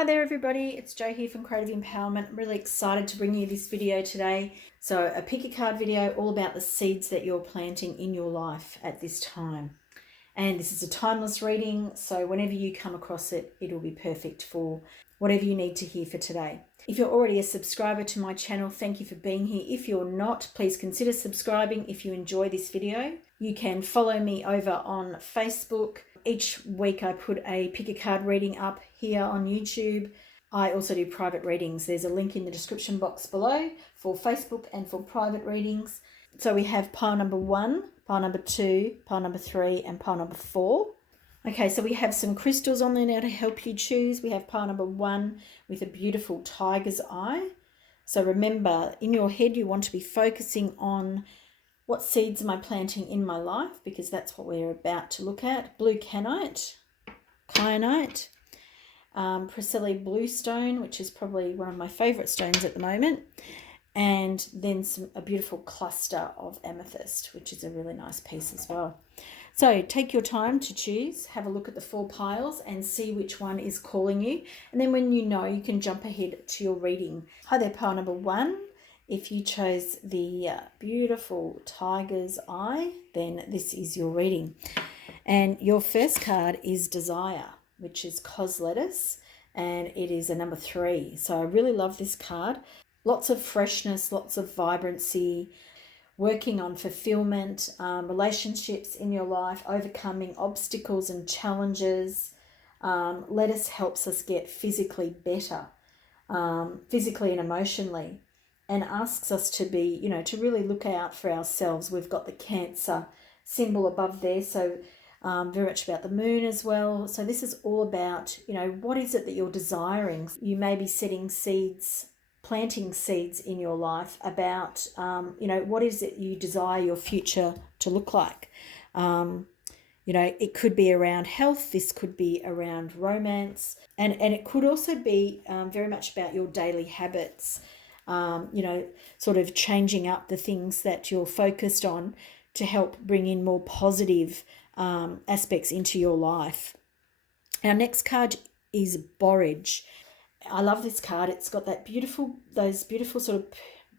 Hi there everybody, it's Jo here from Creative Empowerment. I'm really excited to bring you this video today. So a pick a card video all about the seeds that you're planting in your life at this time. And this is a timeless reading, so whenever you come across it, it'll be perfect for whatever you need to hear for today. If you're already a subscriber to my channel, thank you for being here. If you're not, please consider subscribing if you enjoy this video. You can follow me over on Facebook. Each week I put a pick a card reading up here on YouTube. I also do private readings. There's a link in the description box below for Facebook and for private readings. So we have pile number 1, pile number 2, pile number 3, and pile number 4. Okay, so we have some crystals on there now to help you choose. We have pile number 1 with a beautiful tiger's eye. So remember, in your head you want to be focusing on what seeds am I planting in my life, because that's what we're about to look at. Blue kyanite, Priscilla bluestone, which is probably one of my favourite stones at the moment, and then a beautiful cluster of amethyst, which is a really nice piece as well. So take your time to choose, have a look at the 4 piles and see which one is calling you. And then when you know, you can jump ahead to your reading. Hi there, pile number 1. If you chose the beautiful tiger's eye, then this is your reading. And your first card is Desire, which is Coslettuce, and it is a number 3. So I really love this card. Lots of freshness, lots of vibrancy, working on fulfillment, relationships in your life, overcoming obstacles and challenges. Lettuce helps us get physically better, physically and emotionally, and asks us to be, to really look out for ourselves. We've got the Cancer symbol above there, so very much about the moon as well. So this is all about, what is it that you're desiring? You may be setting seeds, planting seeds in your life about, what is it you desire your future to look like? It could be around health, this could be around romance, and it could also be very much about your daily habits, sort of changing up the things that you're focused on to help bring in more positive aspects into your life. Our next card is Borage. I love this card. It's got those beautiful sort of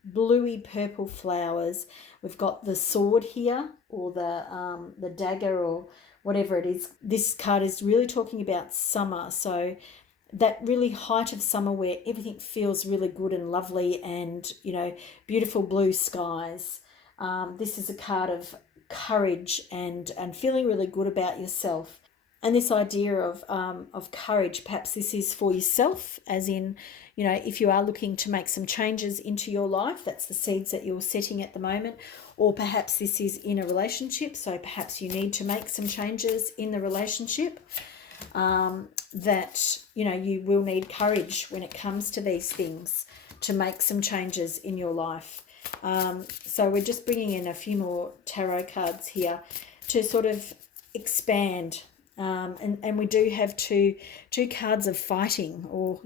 bluey purple flowers. We've got the sword here, or the dagger, or whatever it is. This card is really talking about summer. So that really height of summer where everything feels really good and lovely, and beautiful blue skies. This is a card of courage and feeling really good about yourself. And this idea of courage, perhaps this is for yourself, as in, if you are looking to make some changes into your life, that's the seeds that you're setting at the moment. Or perhaps this is in a relationship, so perhaps you need to make some changes in the relationship. That, you will need courage when it comes to these things to make some changes in your life. So we're just bringing in a few more tarot cards here to sort of expand. And we do have two cards of fighting, or,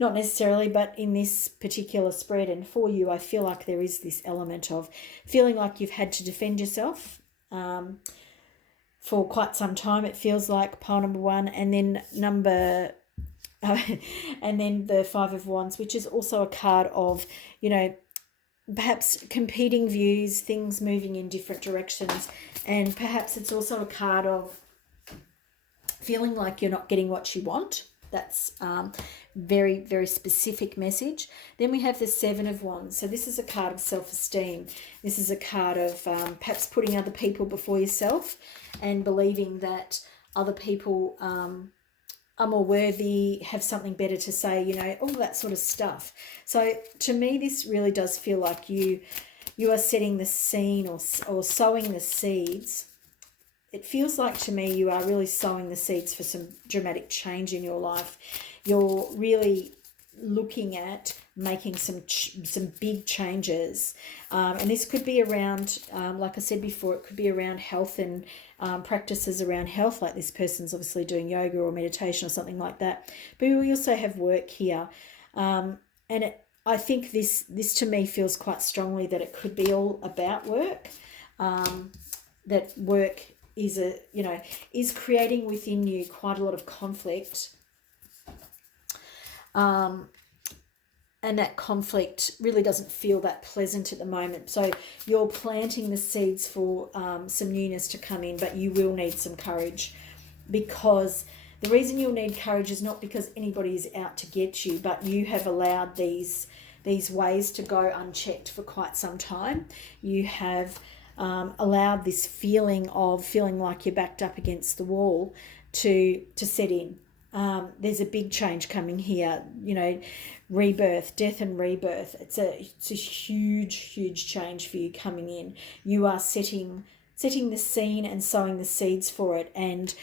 not necessarily, but in this particular spread. And for you, I feel like there is this element of feeling like you've had to defend yourself for quite some time. It feels like pile number 1, and then and then the 5 of Wands, which is also a card of, perhaps competing views, things moving in different directions. And perhaps it's also a card of feeling like you're not getting what you want. That's very, very specific message. Then we have the 7 of Wands. So this is a card of self-esteem. This is a card of perhaps putting other people before yourself and believing that other people are more worthy, have something better to say, all that sort of stuff. So to me, this really does feel like you are setting the scene, or sowing the seeds. It feels like to me you are really sowing the seeds for some dramatic change in your life. You're really looking at making some big changes. And this could be around, like I said before, it could be around health and practices around health, like this person's obviously doing yoga or meditation or something like that. But we also have work here. I think this to me feels quite strongly that it could be all about work, that work is creating within you quite a lot of conflict And that conflict really doesn't feel that pleasant at the moment. So you're planting the seeds for some newness to come in, but you will need some courage, because the reason you'll need courage is not because anybody is out to get you, but you have allowed these ways to go unchecked for quite some time. You have allowed this feeling like you're backed up against the wall to set in. There's a big change coming here, rebirth, death and rebirth. It's a huge change for you coming in. You are setting the scene and sowing the seeds for it, and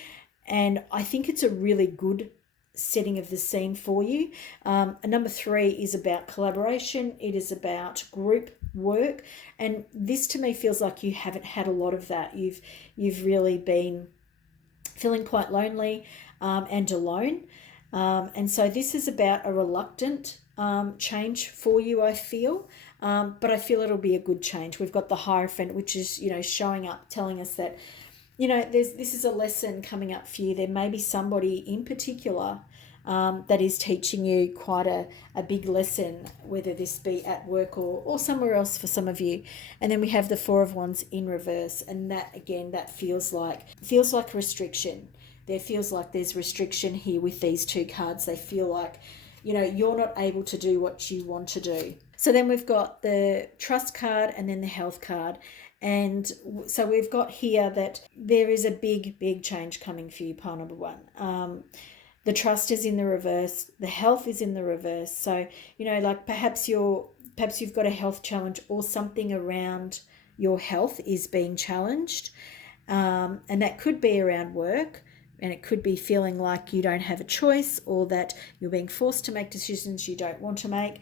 I think it's a really good setting of the scene for you. Number 3 is about collaboration. It is about group work, and this to me feels like you haven't had a lot of that. You've really been feeling quite lonely and alone, and so this is about a reluctant change for you, I feel, but I feel it'll be a good change. We've got the Hierophant, which is showing up, telling us that this is a lesson coming up for you. There may be somebody in particular that is teaching you quite a big lesson, whether this be at work or somewhere else for some of you. And then we have the Four of Wands in reverse, and that again, that feels like restriction. There feels like there's restriction here with these 2 cards. They feel like you're not able to do what you want to do. So then we've got the Trust card and then the Health card. And so we've got here that there is a big change coming for you, pile number 1. The Trust is in the reverse. The Health is in the reverse. So, like perhaps you've got a health challenge, or something around your health is being challenged. And that could be around work, and it could be feeling like you don't have a choice, or that you're being forced to make decisions you don't want to make.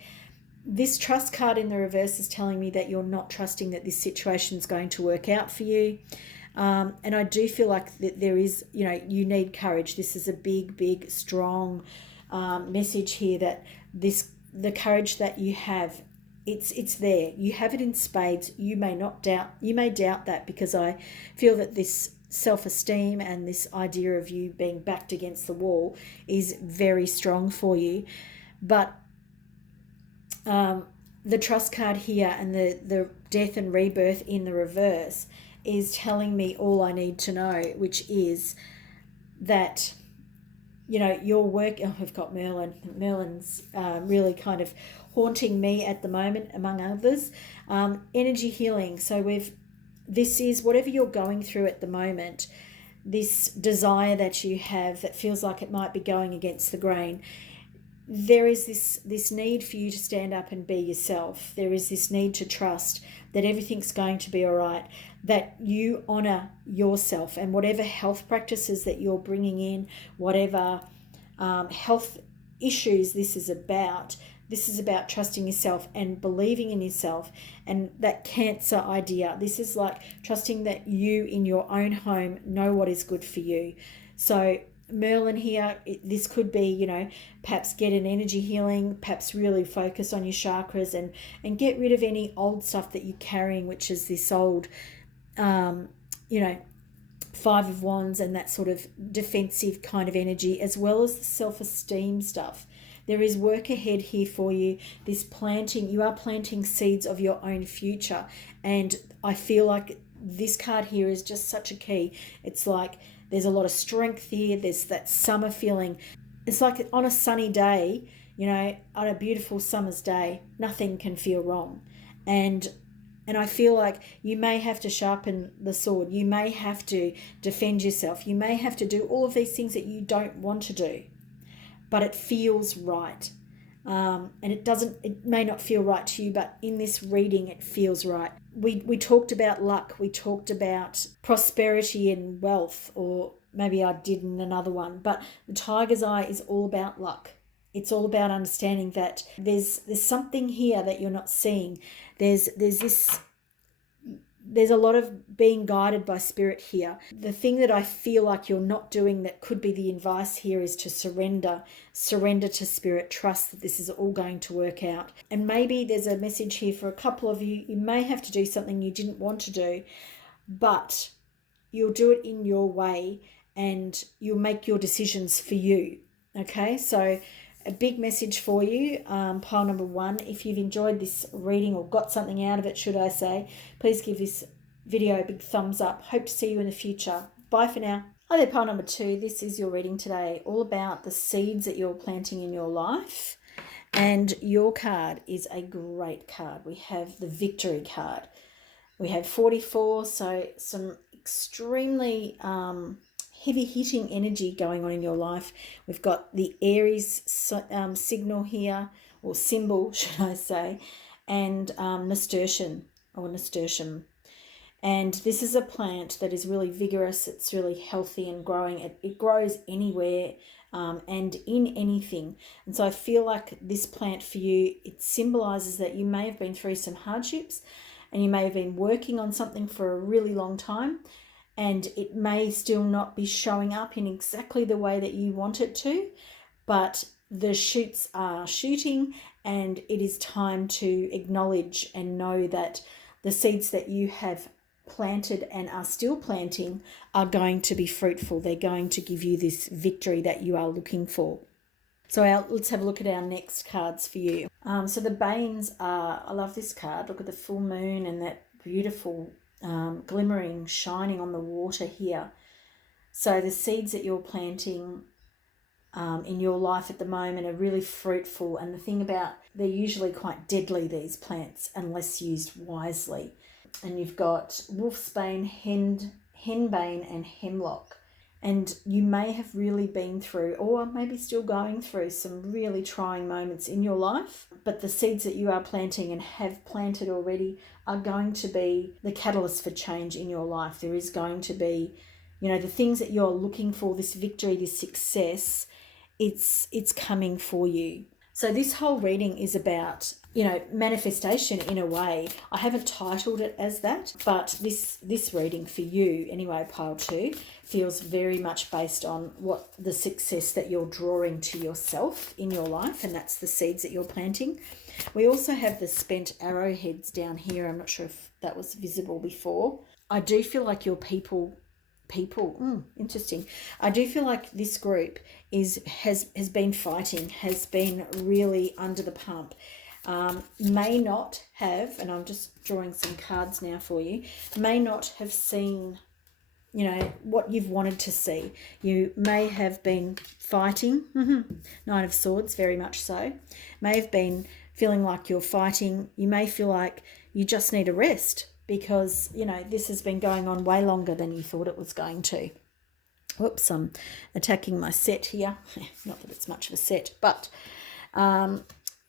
This Trust card in the reverse is telling me that you're not trusting that this situation is going to work out for you. And I do feel like that there is, you need courage. This is a big, strong message here, that the courage that you have, it's there. You have it in spades. You may doubt that, because I feel that this self-esteem and this idea of you being backed against the wall is very strong for you. But the Trust card here and the Death and Rebirth in the reverse is telling me all I need to know, which is that your work. Oh, we've got Merlin. Merlin's really kind of haunting me at the moment, among others. Energy healing. So this is whatever you're going through at the moment, this desire that you have that feels like it might be going against the grain. There is this need for you to stand up and be yourself. There is this need to trust that everything's going to be all right, that you honour yourself, and whatever health practices that you're bringing in, whatever health issues this is about trusting yourself and believing in yourself. And that Cancer idea, this is like trusting that you in your own home know what is good for you. So Merlin here, this could be, perhaps get an energy healing, perhaps really focus on your chakras and get rid of any old stuff that you're carrying, which is this old, Five of Wands and that sort of defensive kind of energy, as well as the self-esteem stuff. There is work ahead here for you. You are planting seeds of your own future. And I feel like this card here is just such a key. It's like there's a lot of strength here. There's that summer feeling. It's like on a sunny day, on a beautiful summer's day, nothing can feel wrong. And I feel like you may have to sharpen the sword. You may have to defend yourself. You may have to do all of these things that you don't want to do, but it feels right. And it may not feel right to you, but in this reading, it feels right. We talked about luck. We talked about prosperity and wealth, or maybe I did in another one, but the Tiger's Eye is all about luck. It's all about understanding that there's something here that you're not seeing. There's a lot of being guided by spirit here. The thing that I feel like you're not doing that could be the advice here is to surrender to spirit, trust that this is all going to work out. And maybe there's a message here for a couple of you. You may have to do something you didn't want to do, but you'll do it in your way and you'll make your decisions for you. Okay, so a big message for you, pile number 1. If you've enjoyed this reading or got something out of it, should I say, please give this video a big thumbs up. Hope to see you in the future. Bye for now. Hi there, pile number 2. This is your reading today, all about the seeds that you're planting in your life. And your card is a great card. We have the Victory card. We have 44, so some extremely heavy-hitting energy going on in your life. We've got the Aries signal here, or symbol, should I say, and nasturtium, or nasturtium. And this is a plant that is really vigorous. It's really healthy and growing. It grows anywhere and in anything. And so I feel like this plant for you, it symbolizes that you may have been through some hardships and you may have been working on something for a really long time, and it may still not be showing up in exactly the way that you want it to, but the shoots are shooting, and it is time to acknowledge and know that the seeds that you have planted and are still planting are going to be fruitful. They're going to give you this victory that you are looking for. So let's have a look at our next cards for you. So the Banes are, I love this card. Look at the full moon and that beautiful glimmering, shining on the water here. So the seeds that you're planting in your life at the moment are really fruitful. And the thing about, they're usually quite deadly, these plants, unless used wisely. And you've got wolfsbane, henbane and hemlock. And you may have really been through, or maybe still going through, some really trying moments in your life. But the seeds that you are planting and have planted already are going to be the catalyst for change in your life. There is going to be, the things that you're looking for, this victory, this success, it's coming for you. So this whole reading is about, manifestation in a way. I haven't titled it as that, but this reading for you, anyway, pile 2, feels very much based on what the success that you're drawing to yourself in your life, and that's the seeds that you're planting. We also have the spent arrowheads down here. I'm not sure if that was visible before. I do feel like your people, interesting. I do feel like this group has been fighting, has been really under the pump. May not have, and I'm just drawing some cards now for you, may not have seen, what you've wanted to see. You may have been fighting, Nine of Swords, very much so. May have been feeling like you're fighting. You may feel like you just need a rest because, this has been going on way longer than you thought it was going to. Whoops, I'm attacking my set here. Not that it's much of a set, but...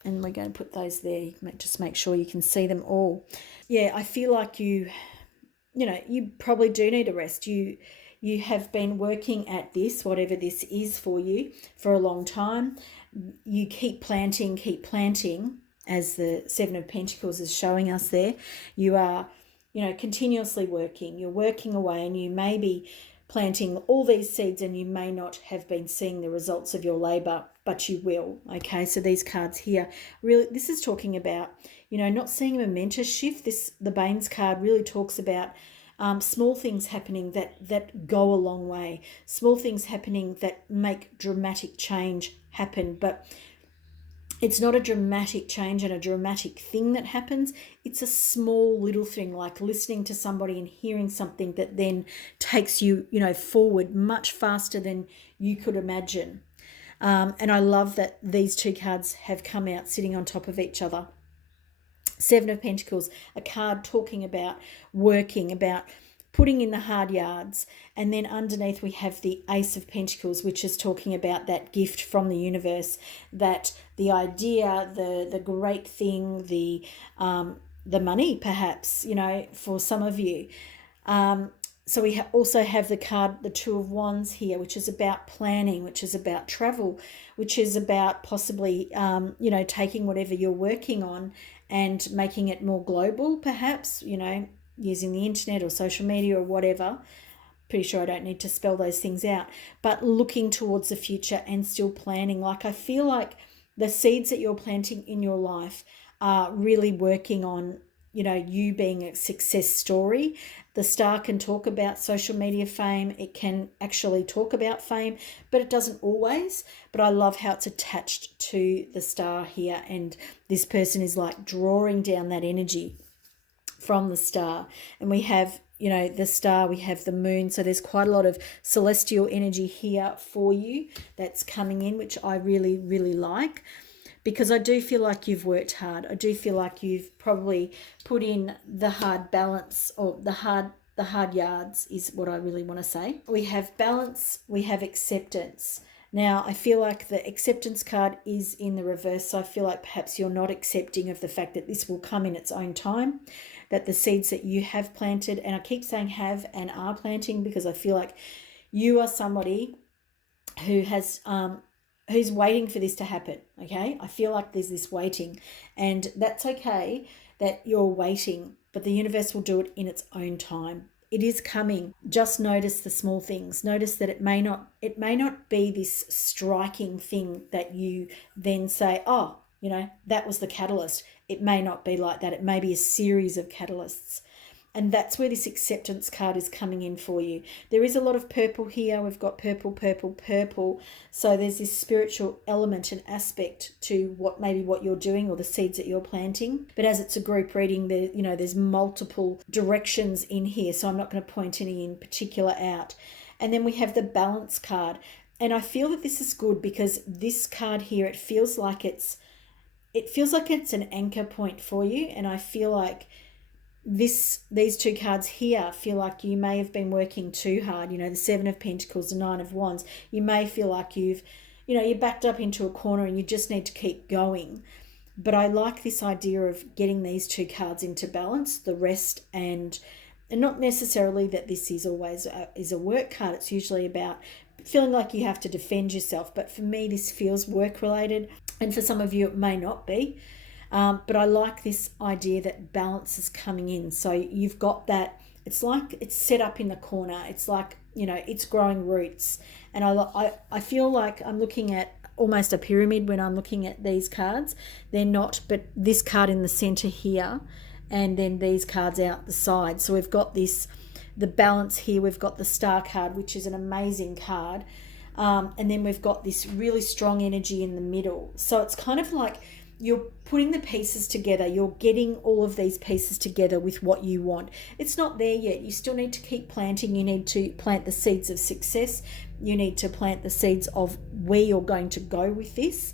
and we're going to put those there, just make sure you can see them all. Yeah, I feel like you probably do need a rest. You have been working at this, whatever this is for you, for a long time. You keep planting, as the Seven of Pentacles is showing us there. You are, continuously working. You're working away, and you may be planting all these seeds and you may not have been seeing the results of your labor, but you will. Okay, so these cards here, really, this is talking about, not seeing a momentous shift. The Banes card really talks about small things happening that go a long way, small things happening that make dramatic change happen, but it's not a dramatic change and a dramatic thing that happens. It's a small little thing, like listening to somebody and hearing something that then takes you, forward much faster than you could imagine. And I love that these two cards have come out sitting on top of each other. Seven of Pentacles, a card talking about working, about putting in the hard yards. And then underneath we have the Ace of Pentacles, which is talking about that gift from the universe, that the idea, the great thing, the money perhaps, for some of you. So we also have the card, the Two of Wands here, which is about planning, which is about travel, which is about possibly, taking whatever you're working on and making it more global, perhaps, using the internet or social media or whatever. Pretty sure I don't need to spell those things out, but looking towards the future and still planning. Like, I feel like the seeds that you're planting in your life are really working on you know, you being a success story. The star can talk about social media fame. It can actually talk about fame, but it doesn't always. But I love how it's attached to the star here, and this person is like drawing down that energy from the star. And we have, you know, the star, we have the moon. So there's quite a lot of celestial energy here for you that's coming in, which I really, really like, because I do feel like you've worked hard. I do feel like you've probably put in the hard balance, or the hard yards is what I really want to say. We have balance, we have acceptance. Now, I feel like the acceptance card is in the reverse, so I feel like perhaps you're not accepting of the fact that this will come in its own time, that the seeds that you have planted, and I keep saying have and are planting, because I feel like you are somebody who has who's waiting for this to happen, okay? I feel like there's this waiting, and that's okay that you're waiting, but the universe will do it in its own time. It is coming. Just notice the small things. Notice that it may not be this striking thing that you then say, oh, you know, that was the catalyst. It may not be like that. It may be a series of catalysts. And that's where this acceptance card is coming in for you. There is a lot of purple here. We've got purple, purple, purple. So there's this spiritual element and aspect to what you're doing, or the seeds that you're planting. But as it's a group reading, there, you know, there's multiple directions in here. So I'm not going to point any in particular out. And then we have the balance card. And I feel that this is good, because this card here, it feels like it's an anchor point for you. And I feel like these two cards here feel like you may have been working too hard. You know, the Seven of Pentacles, the Nine of Wands. You may feel like you're backed up into a corner and you just need to keep going. But I like this idea of getting these two cards into balance, the rest, and not necessarily that this is always is a work card. It's usually about feeling like you have to defend yourself. But for me, this feels work related, and for some of you, it may not be. But I like this idea that balance is coming in. So you've got that, it's like it's set up in the corner. It's like, you know, it's growing roots. And I feel like I'm looking at almost a pyramid when I'm looking at these cards. They're not, but this card in the center here, and then these cards out the side. So we've got the balance here. We've got the star card, which is an amazing card. And then we've got this really strong energy in the middle. So it's kind of like you're putting the pieces together. You're getting all of these pieces together with what you want. It's not there yet. You still need to keep planting. You need to plant the seeds of success. You need to plant the seeds of where you're going to go with this,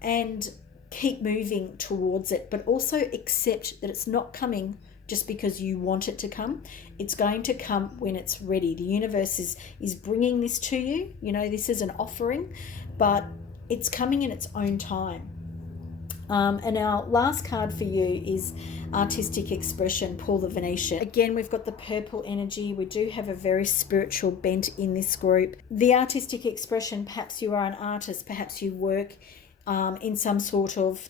and keep moving towards it. But also accept that it's not coming just because you want it to come. It's going to come when it's ready. The universe is bringing this to you. You know, this is an offering, but it's coming in its own time. And our last card for you is Artistic Expression, Paul the Venetian. Again, we've got the purple energy. We do have a very spiritual bent in this group. The artistic expression, perhaps you are an artist, perhaps you work in some sort of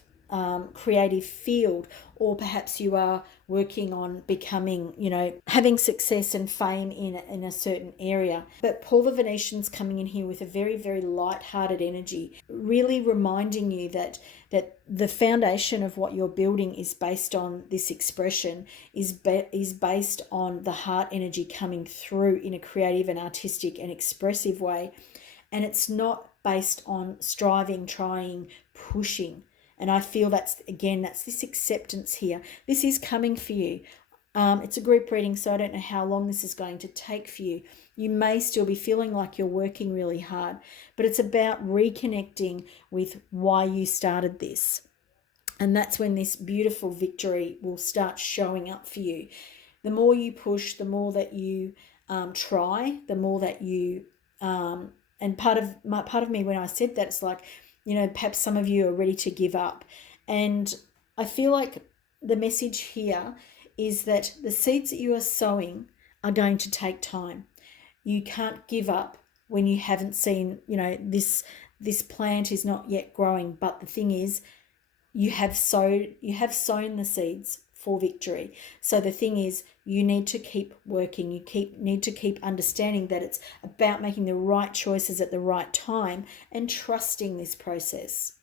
creative field, or perhaps you are working on becoming, you know, having success and fame in a certain area. But Paul the Venetian's coming in here with a very, very light-hearted energy, really reminding you that the foundation of what you're building is based on this expression, is based on the heart energy coming through in a creative and artistic and expressive way. And it's not based on striving, trying, pushing. And I feel that's this acceptance here. This is coming for you. It's a group reading, so I don't know how long this is going to take for you. You may still be feeling like you're working really hard, but it's about reconnecting with why you started this. And that's when this beautiful victory will start showing up for you. The more you push, the more that you try, the more that you... and part of me, when I said that, it's like, you know, perhaps some of you are ready to give up. And I feel like the message here is that the seeds that you are sowing are going to take time. You can't give up when you haven't seen, you know, this plant is not yet growing. But the thing is, you have sown the seeds for victory. So the thing is, you need to keep working. You need to keep understanding that it's about making the right choices at the right time and trusting this process.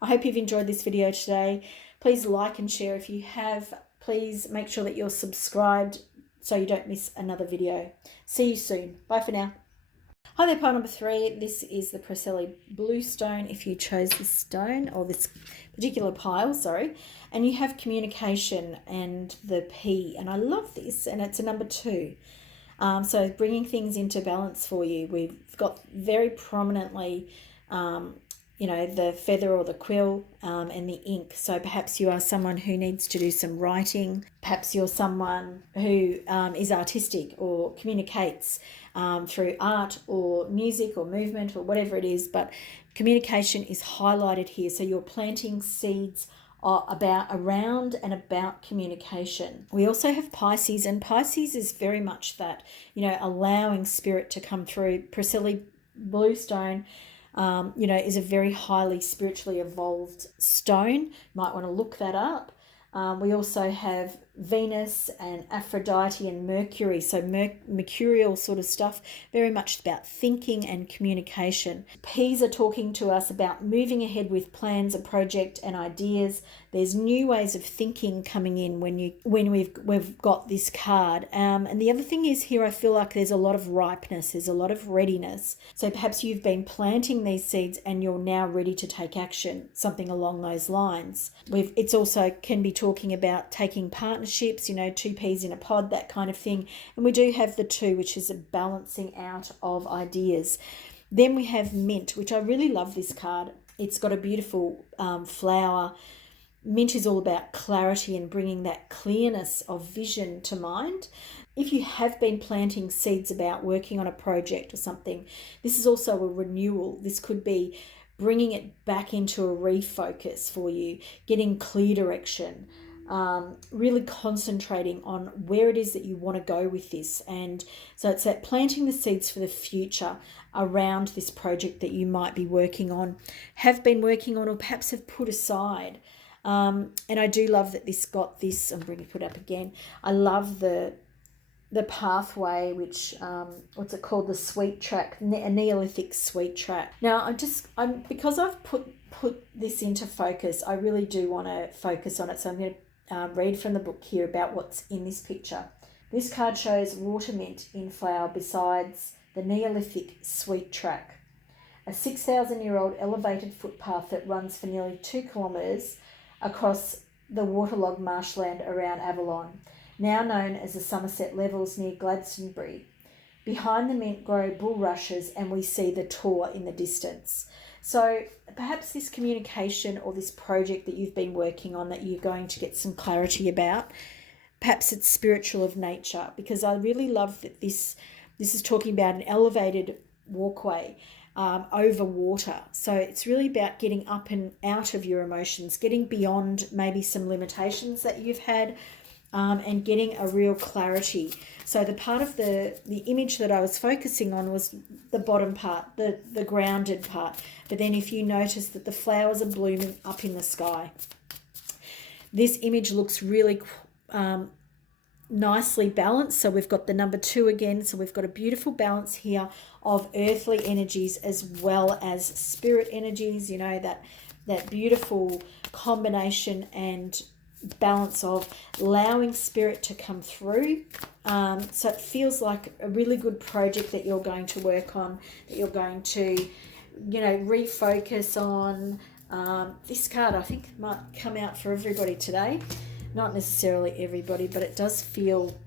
I hope you've enjoyed this video today. Please like and share if you have. please make sure that you're subscribed so you don't miss another video. See you soon. Bye for now. Hi there, pile number 3. This is the Preseli Blue Stone, if you chose this stone, or this particular pile, sorry. And you have communication and the P, and I love this, and it's a number 2. So bringing things into balance for you. We've got very prominently, the feather or the quill and the ink. So perhaps you are someone who needs to do some writing. Perhaps you're someone who is artistic or communicates through art or music or movement or whatever it is. But communication is highlighted here. So you're planting seeds around and about communication. We also have Pisces, and Pisces is very much that, allowing spirit to come through. Preseli Blue Stone is a very highly spiritually evolved stone. You might want to look that up. We also have Venus and Aphrodite and Mercury, so mercurial sort of stuff, very much about thinking and communication. P's are talking to us about moving ahead with plans, a project and ideas. There's new ways of thinking coming in when we've got this card. And the other thing is here, I feel like there's a lot of ripeness, there's a lot of readiness. So perhaps you've been planting these seeds and you're now ready to take action, something along those lines. It's also can be talking about taking partnerships, 2 peas in a pod, that kind of thing. And we do have the 2, which is a balancing out of ideas. Then we have Mint, which I really love this card. It's got a beautiful flower. Mint is all about clarity and bringing that clearness of vision to mind. If you have been planting seeds about working on a project or something, this is also a renewal. This could be bringing it back into a refocus for you, getting clear direction, really concentrating on where it is that you want to go with this. And so it's that planting the seeds for the future around this project that you might be working on, have been working on, or perhaps have put aside. And I do love that this got this. I'm going to put it up again. I love the pathway, which what's it called, the sweet track, a Neolithic sweet track. Now because I've put this into focus, I really do want to focus on it. So I'm going to read from the book here about what's in this picture. This card shows water mint in flower besides the Neolithic sweet track, a 6,000-year-old elevated footpath that runs for nearly 2 kilometres across the waterlogged marshland around Avalon, now known as the Somerset Levels near Glastonbury. Behind the mint grow bulrushes, and we see the Tor in the distance. So perhaps this communication or this project that you've been working on that you're going to get some clarity about, perhaps it's spiritual of nature, because I really love that this is talking about an elevated walkway over water. So it's really about getting up and out of your emotions, getting beyond maybe some limitations that you've had, and getting a real clarity. So the part of the image that I was focusing on was the bottom part, the grounded part. But then if you notice that the flowers are blooming up in the sky, this image looks really nicely balanced. So we've got the number 2 again. So we've got a beautiful balance here of earthly energies as well as spirit energies, that beautiful combination and balance of allowing spirit to come through. So it feels like a really good project that you're going to work on, that you're going to, refocus on. This card, I think, might come out for everybody today. Not necessarily everybody, but it does feel,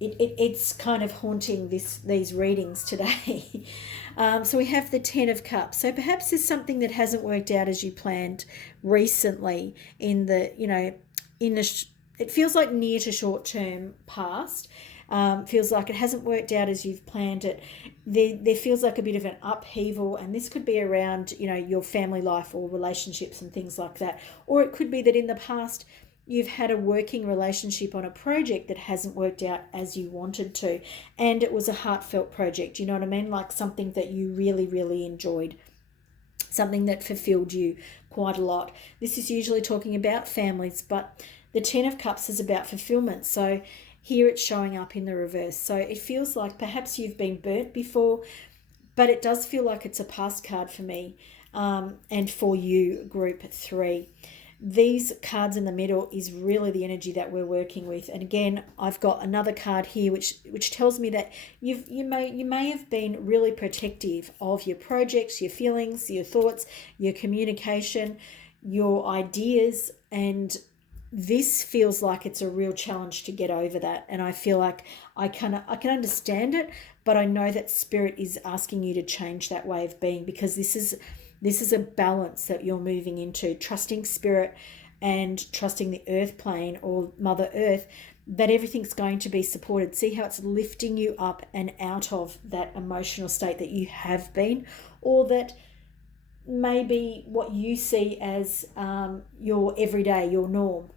it's kind of haunting these readings today. So we have the 10 of Cups. So perhaps there's something that hasn't worked out as you planned recently it feels like near to short term past. Feels like it hasn't worked out as you've planned it. There feels like a bit of an upheaval, and this could be around, your family life or relationships and things like that. Or it could be that in the past you've had a working relationship on a project that hasn't worked out as you wanted to, and it was a heartfelt project, you know what I mean? Like something that you really, really enjoyed, something that fulfilled you quite a lot. This is usually talking about families, but the 10 of Cups is about fulfillment. So here it's showing up in the reverse. So it feels like perhaps you've been burnt before, but it does feel like it's a past card for me, and for you, group 3. these cards in the middle is really the energy that we're working with. And again, I've got another card here which tells me that you may have been really protective of your projects, your feelings, your thoughts, your communication, your ideas, and this feels like it's a real challenge to get over that. And I feel like I can understand it, but I know that Spirit is asking you to change that way of being, because this is a balance that you're moving into, trusting Spirit and trusting the earth plane or Mother Earth, that everything's going to be supported. See how it's lifting you up and out of that emotional state that you have been, or that maybe what you see as your everyday, your norm.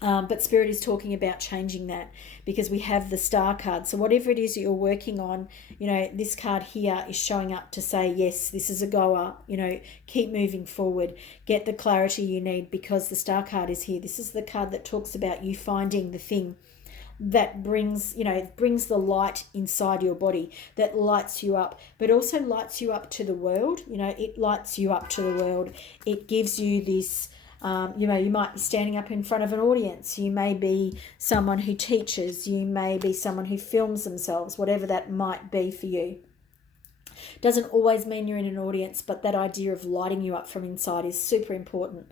But Spirit is talking about changing that, because we have the Star card. So whatever it is that you're working on, this card here is showing up to say, yes, this is a goer, keep moving forward, get the clarity you need, because the Star card is here. This is the card that talks about you finding the thing that brings the light inside your body, that lights you up, but also lights you up to the world. It lights you up to the world. It gives you this, you might be standing up in front of an audience. You may be someone who teaches. You may be someone who films themselves, whatever that might be for you. Doesn't always mean you're in an audience, but that idea of lighting you up from inside is super important.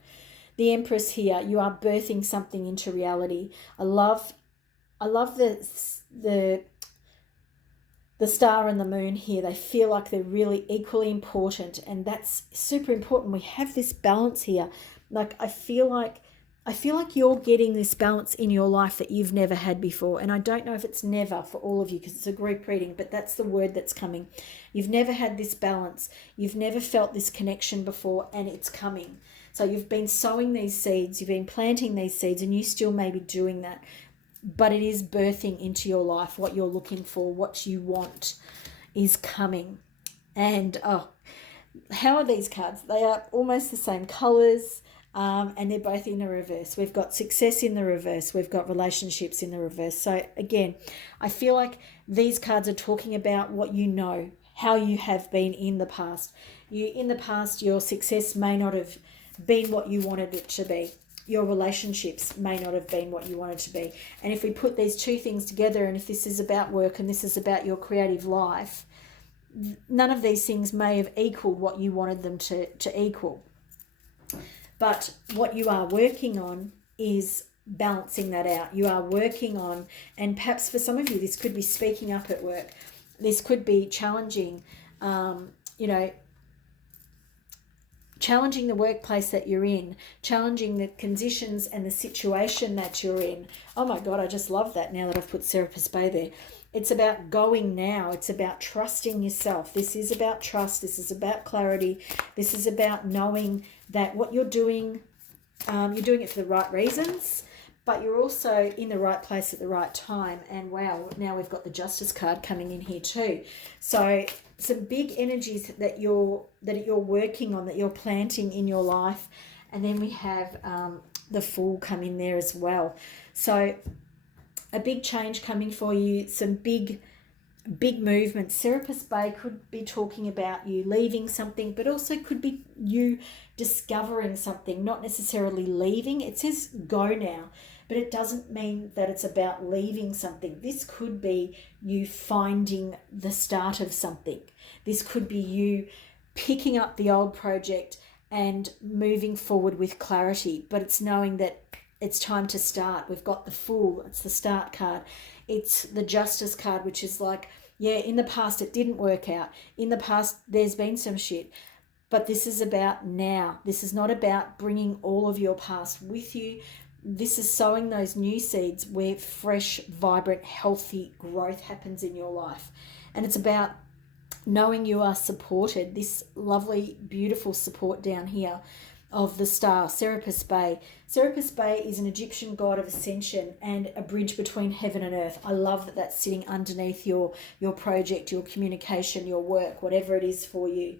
The Empress here, you are birthing something into reality. I love the Star and the Moon here. They feel like they're really equally important, and that's super important. We have this balance here. Like I feel like you're getting this balance in your life that you've never had before. And I don't know if it's never for all of you, because it's a group reading, but that's the word that's coming. You've never had this balance. You've never felt this connection before, and it's coming. So you've been sowing these seeds, you've been planting these seeds, and you still may be doing that. But it is birthing into your life. What you're looking for, what you want is coming. And how are these cards? They are almost the same colors. And they're both in the reverse. We've got success in the reverse. We've got relationships in the reverse. So again, I feel like these cards are talking about what you know, how you have been in the past. In the past, your success may not have been what you wanted it to be. Your relationships may not have been what you wanted to be. And if we put these two things together, and if this is about work and this is about your creative life, none of these things may have equaled what you wanted them to equal. But what you are working on is balancing that out. You are working on, and perhaps for some of you, this could be speaking up at work. This could be challenging, challenging the workplace that you're in, challenging the conditions and the situation that you're in. Oh my God, I just love that now that I've put Serapis Bay there. It's about going now. It's about trusting yourself. This is about trust. This is about clarity. This is about knowing that what you're doing it for the right reasons, but you're also in the right place at the right time. And wow, now we've got the Justice card coming in here too. So some big energies that you're working on, that you're planting in your life. And then we have the Fool come in there as well. So a big change coming for you, some big movements. Serapis Bay could be talking about you leaving something, but also could be you discovering something, not necessarily leaving. It says go now, but it doesn't mean that it's about leaving something. This could be you finding the start of something. This could be you picking up the old project and moving forward with clarity, but it's knowing that it's time to start. We've got the Fool. It's the start card. It's the Justice card, which is like, yeah, in the past it didn't work out. In the past there's been some shit. But this is about now. This is not about bringing all of your past with you. This is sowing those new seeds where fresh, vibrant, healthy growth happens in your life. And it's about knowing you are supported. This lovely, beautiful support down here of the Star, Serapis Bay. Serapis Bay is an Egyptian god of ascension and a bridge between heaven and earth. I love that that's sitting underneath your project, your communication, your work, whatever it is for you.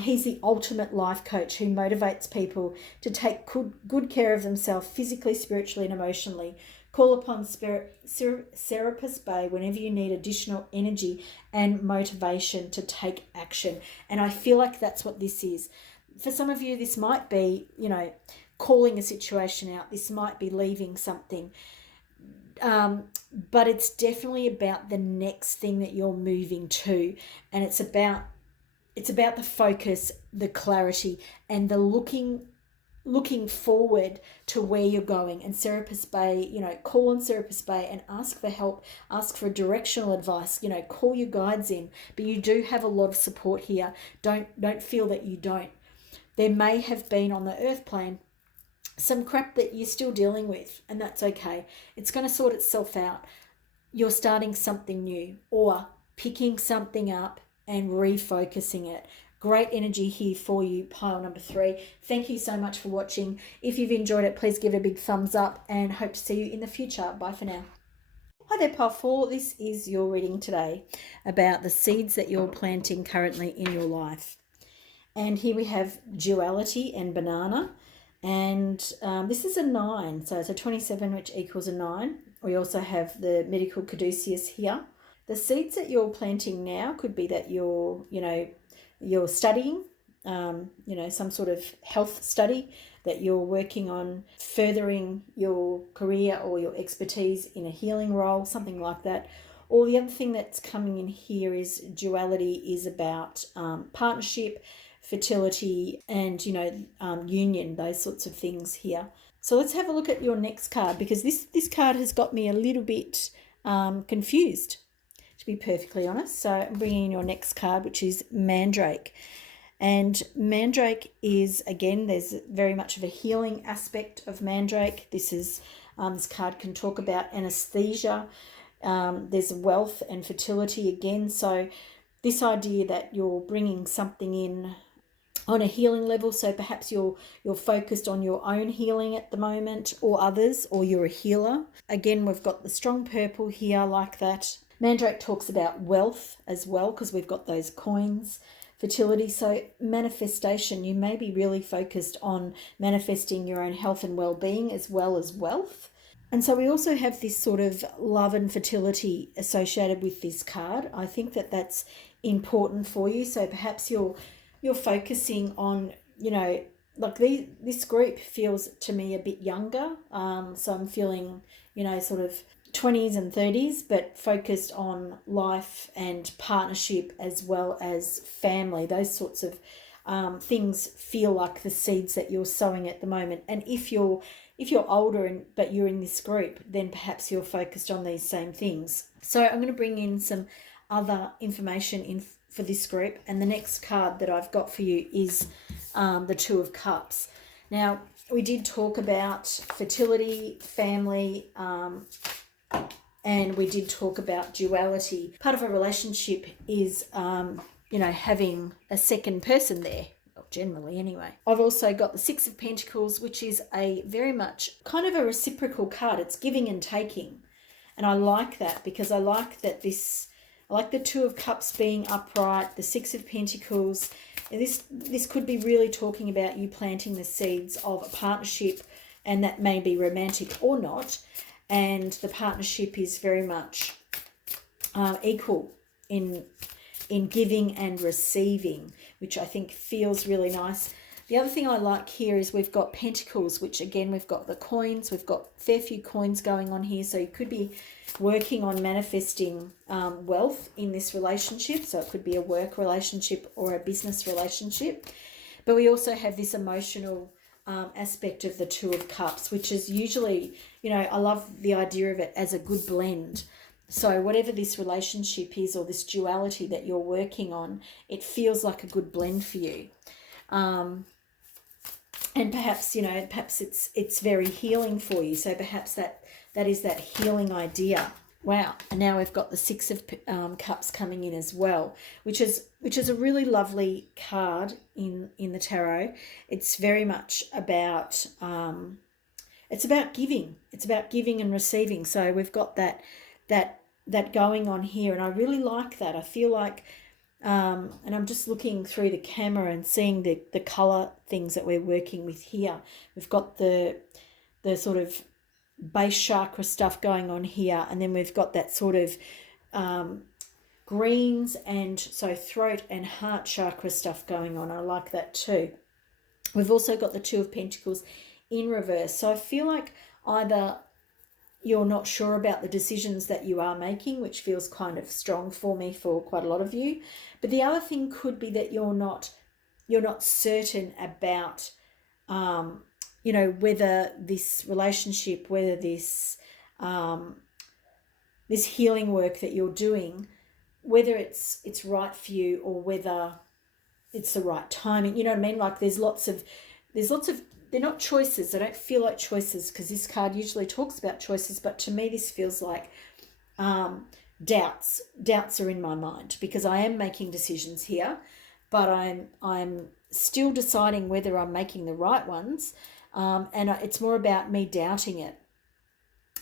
He's the ultimate life coach who motivates people to take good care of themselves physically, spiritually, and emotionally. Call upon Serapis Bay whenever you need additional energy and motivation to take action. And I feel like that's what this is. For some of you, this might be, calling a situation out. This might be leaving something. But it's definitely about the next thing that you're moving to. And it's about the focus, the clarity, and the looking forward to where you're going. And Serapis Bay, call on Serapis Bay and ask for help, ask for directional advice, call your guides in. But you do have a lot of support here. Don't feel that you don't. There may have been on the earth plane some crap that you're still dealing with, and that's okay. It's going to sort itself out. You're starting something new or picking something up and refocusing it. Great energy here for you, pile number 3. Thank you so much for watching. If you've enjoyed it, please give it a big thumbs up and hope to see you in the future. Bye for now. Hi there, pile 4. This is your reading today about the seeds that you're planting currently in your life. And here we have duality and banana. And this is a 9, so it's a 27, which equals a 9. We also have the medical caduceus here. The seeds that you're planting now could be that you're studying, some sort of health study, that you're working on furthering your career or your expertise in a healing role, something like that. Or the other thing that's coming in here is duality is about partnership, fertility, and union, those sorts of things here. So let's have a look at your next card, because this card has got me a little bit confused, to be perfectly honest. So I'm bringing in your next card, which is Mandrake. And Mandrake is, again, there's very much of a healing aspect of Mandrake. This card can talk about anesthesia. There's wealth and fertility again. So this idea that you're bringing something in on a healing level, so perhaps you're focused on your own healing at the moment, or others, or you're a healer. Again, we've got the strong purple here like that. Mandrake talks about wealth as well, because we've got those coins. Fertility, so manifestation. You may be really focused on manifesting your own health and well-being as well as wealth. And so we also have this sort of love and fertility associated with this card. I think that that's important for you. So perhaps you're focusing on, this group feels to me a bit younger. So I'm feeling, sort of 20s and 30s, but focused on life and partnership as well as family. Those sorts of things feel like the seeds that you're sowing at the moment. And if you're older but you're in this group, then perhaps you're focused on these same things. So I'm going to bring in some other information in for this group, and the next card that I've got for you is the Two of Cups. Now, we did talk about fertility, family, and we did talk about duality. Part of a relationship is having a second person there, generally anyway. I've also got the Six of Pentacles, which is a very much kind of a reciprocal card. It's giving and taking. And I like that, because I like the Two of Cups being upright, the Six of Pentacles. This could be really talking about you planting the seeds of a partnership, and that may be romantic or not. And the partnership is very much equal in giving and receiving, which I think feels really nice. The other thing I like here is we've got Pentacles, which again, we've got the coins. We've got a fair few coins going on here. So you could be working on manifesting wealth in this relationship. So it could be a work relationship or a business relationship. But we also have this emotional aspect of the Two of Cups, which is usually, I love the idea of it as a good blend. So whatever this relationship is, or this duality that you're working on, it feels like a good blend for you. And perhaps, perhaps it's very healing for you. So perhaps that is that healing idea. Wow. And now we've got the Six of Cups coming in as well, which is a really lovely card in the tarot. It's very much about it's about giving. It's about giving and receiving. So we've got that going on here, and I really like that. I feel like and I'm just looking through the camera and seeing the color things that we're working with here. We've got the sort of base chakra stuff going on here, and then we've got that sort of greens, and so throat and heart chakra stuff going on. I like that too. We've also got the Two of Pentacles in reverse. So I feel like either you're not sure about the decisions that you are making, which feels kind of strong for me for quite a lot of you. But the other thing could be that you're not certain about whether this relationship, whether this this healing work that you're doing, whether it's right for you or whether it's the right timing. You know what I mean? Like there's lots of they're not choices. I don't feel like choices, because this card usually talks about choices, but to me this feels like doubts are in my mind, because I am making decisions here, but I'm still deciding whether I'm making the right ones, and it's more about me doubting it.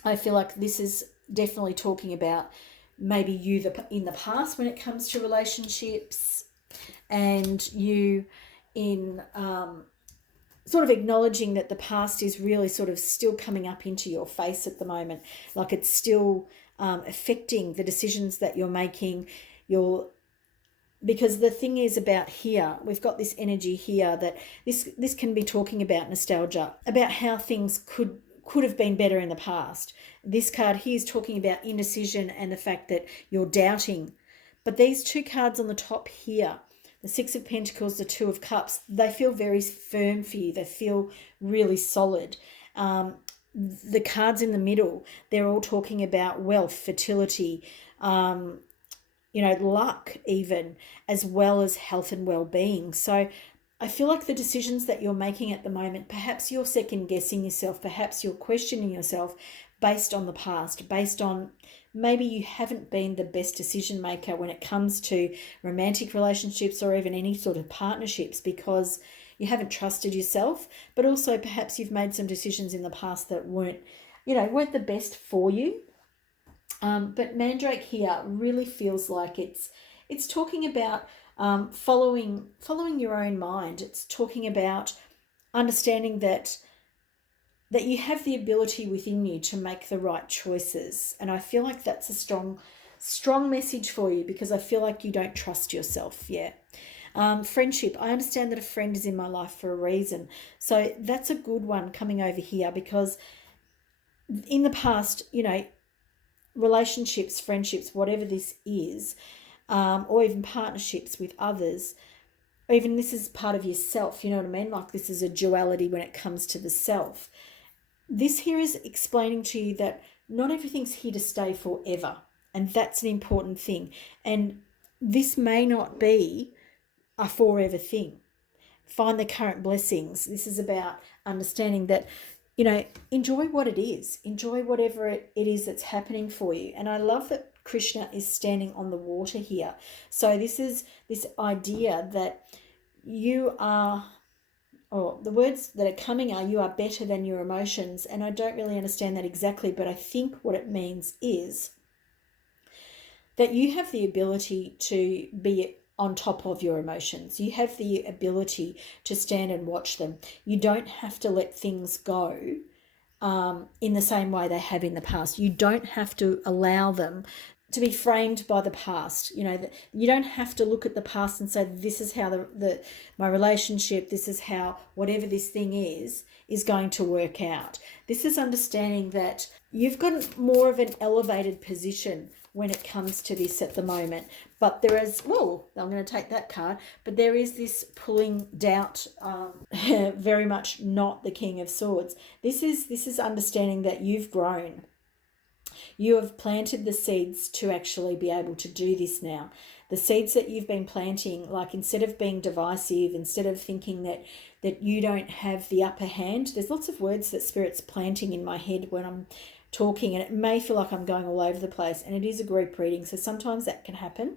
I feel like this is definitely talking about maybe you in the past when it comes to relationships, and you in sort of acknowledging that the past is really sort of still coming up into your face at the moment. Like it's still affecting the decisions that you're making. Because the thing is about here, we've got this energy here that this can be talking about nostalgia, about how things could have been better in the past. This card here is talking about indecision and the fact that you're doubting. But these two cards on the top here, the Six of Pentacles, the Two of Cups, they feel very firm for you. They feel really solid. The cards in the middle, they're all talking about wealth, fertility, luck even, as well as health and well-being. So I feel like the decisions that you're making at the moment, perhaps you're second guessing yourself, perhaps you're questioning yourself based on the past, based on maybe you haven't been the best decision maker when it comes to romantic relationships or even any sort of partnerships, because you haven't trusted yourself, but also perhaps you've made some decisions in the past that weren't the best for you. But Mandrake here really feels like it's talking about following your own mind. It's talking about understanding that you have the ability within you to make the right choices. And I feel like that's a strong message for you, because I feel like you don't trust yourself yet. Friendship. I understand that a friend is in my life for a reason. So that's a good one coming over here, because in the past, relationships, friendships, whatever this is, or even partnerships with others, or even this is part of yourself, you know what I mean? Like this is a duality when it comes to the self. This here is explaining to you that not everything's here to stay forever, and that's an important thing. And this may not be a forever thing. Find the current blessings. This is about understanding that, enjoy what it is. Enjoy whatever it is that's happening for you. And I love that Krishna is standing on the water here. So this is this idea that you are, or the words that are coming are, you are better than your emotions. And I don't really understand that exactly, but I think what it means is that you have the ability to be on top of your emotions. You have the ability to stand and watch them. You don't have to let things go in the same way they have in the past. You don't have to allow them to be framed by the past. You don't have to look at the past and say, this is how my relationship, this is how whatever this thing is going to work out. This is understanding that you've got more of an elevated position when it comes to this at the moment. But there is, I'm going to take that card, but there is this pulling doubt, very much not the King of Swords. This is understanding that you've grown. You have planted the seeds to actually be able to do this now. The seeds that you've been planting, like instead of being divisive, instead of thinking that you don't have the upper hand, there's lots of words that Spirit's planting in my head when I'm talking, and it may feel like I'm going all over the place, and it is a group reading, so sometimes that can happen.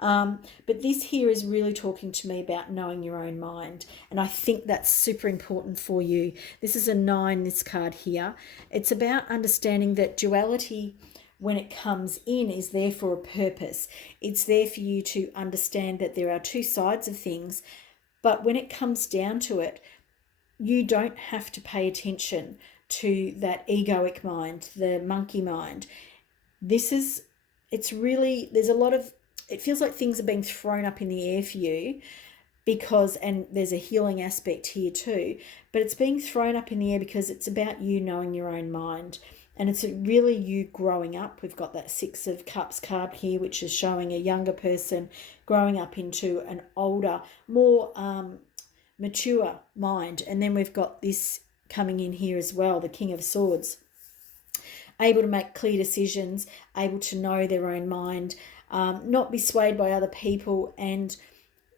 But this here is really talking to me about knowing your own mind, and I think that's super important for you. This is a 9, this card here. It's about understanding that duality, when it comes in, is there for a purpose. It's there for you to understand that there are two sides of things, but when it comes down to it, you don't have to pay attention to that egoic mind, the monkey mind. There's a lot of, it feels like things are being thrown up in the air for you, because, and there's a healing aspect here too, but it's being thrown up in the air because it's about you knowing your own mind. And it's really you growing up. We've got that Six of Cups card here, which is showing a younger person growing up into an older, more mature mind. And then we've got this coming in here as well, the King of Swords. Able to make clear decisions, able to know their own mind, not be swayed by other people, and,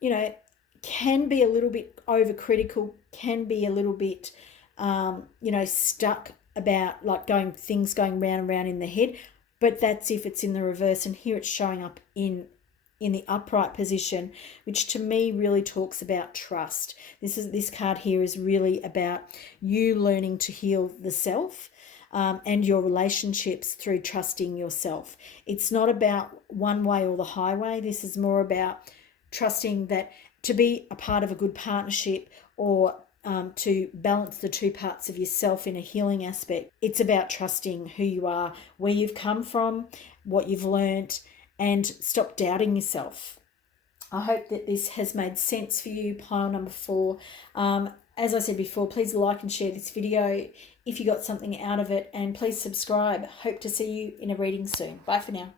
you know, can be a little bit overcritical, can be a little bit, you know, stuck about like things going round and round in the head. But that's if it's in the reverse, and here it's showing up in the upright position, which to me really talks about trust. This card here is really about you learning to heal the self. And your relationships through trusting yourself. It's not about one way or the highway. This is more about trusting that to be a part of a good partnership, or to balance the two parts of yourself in a healing aspect. It's about trusting who you are, where you've come from, what you've learnt, and stop doubting yourself. I hope that this has made sense for you, pile number 4. As I said before, please like and share this video if you got something out of it, and please subscribe. Hope to see you in a reading soon. Bye for now.